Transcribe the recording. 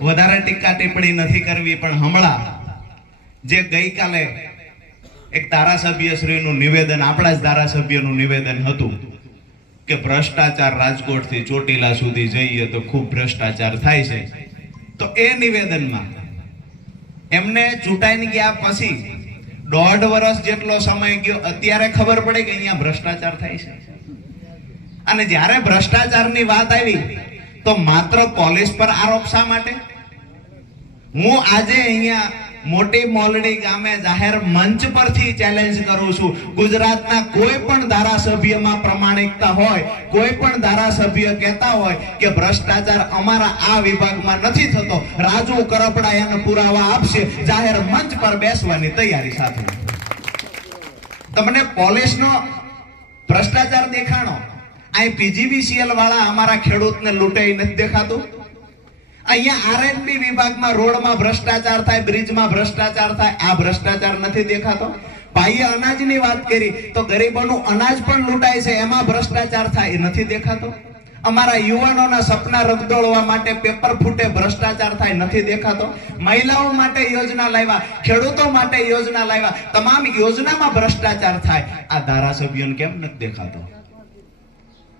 વધારે ટીકા ટિપ્પણી નથી કરવી, પણ હમણાં જે ગઈકાલે એક ધારાસભ્યશ્રીનું નિવેદન, આપણા જ ધારાસભ્યનું નિવેદન હતું કે ભ્રષ્ટાચાર રાજકોટથી ચોટીલા સુધી જઈએ તો ખૂબ ભ્રષ્ટાચાર થાય છે. તો એ નિવેદનમાં એમને ચૂંટાઈને ગયા પછી દોઢ વર્ષ જેટલો સમય ગયો, અત્યારે ખબર પડે કે અહીંયા ભ્રષ્ટાચાર થાય છે. અને જ્યારે ભ્રષ્ટાચારની વાત આવી તો માત્ર પોલીસ પર આરોપ શા માટે? હું આજે અહીંયા મોટી મોલડી ગામે જાહેર મંચ પરથી ચેલેન્જ કરું છું. ગુજરાતના કોઈ પણ ધારાસભ્યમાં પ્રમાણિકતા હોય, કોઈ પણ ધારાસભ્ય કહેતા હોય કે ભ્રષ્ટાચાર અમારા આ વિભાગમાં નથી થતો, રાજુ કરપડા એને પુરાવા આપશે, જાહેર મંચ પર બેસવાની તૈયારી સાથે. તમને પોલીસનો ભ્રષ્ટાચાર દેખાણો? અહીં પીજીવીસીએલ વાળા અમારા ખેડૂતને લૂંટે નથી દેખાતું. અહીંયા આરએનબી વિભાગમાં રોડમાં ભ્રષ્ટાચાર થાય, બ્રિજમાં ભ્રષ્ટાચાર થાય, આ ભ્રષ્ટાચાર નથી દેખાતો. ભાઈએ અનાજની વાત કરી, તો ગરીબોનું અનાજ પણ લૂંટાય છે, એમાં ભ્રષ્ટાચાર થાય એ નથી દેખાતો. અમારા યુવાનોના સપના રગદોળવા માટે પેપર ફૂટે, ભ્રષ્ટાચાર થાય નથી દેખાતો. મહિલાઓ માટે યોજના લાવ્યા, ખેડૂતો માટે યોજના લાવ્યા, તમામ યોજનામાં ભ્રષ્ટાચાર થાય. આ ધારાસભ્યોને કેમ નથી દેખાતો?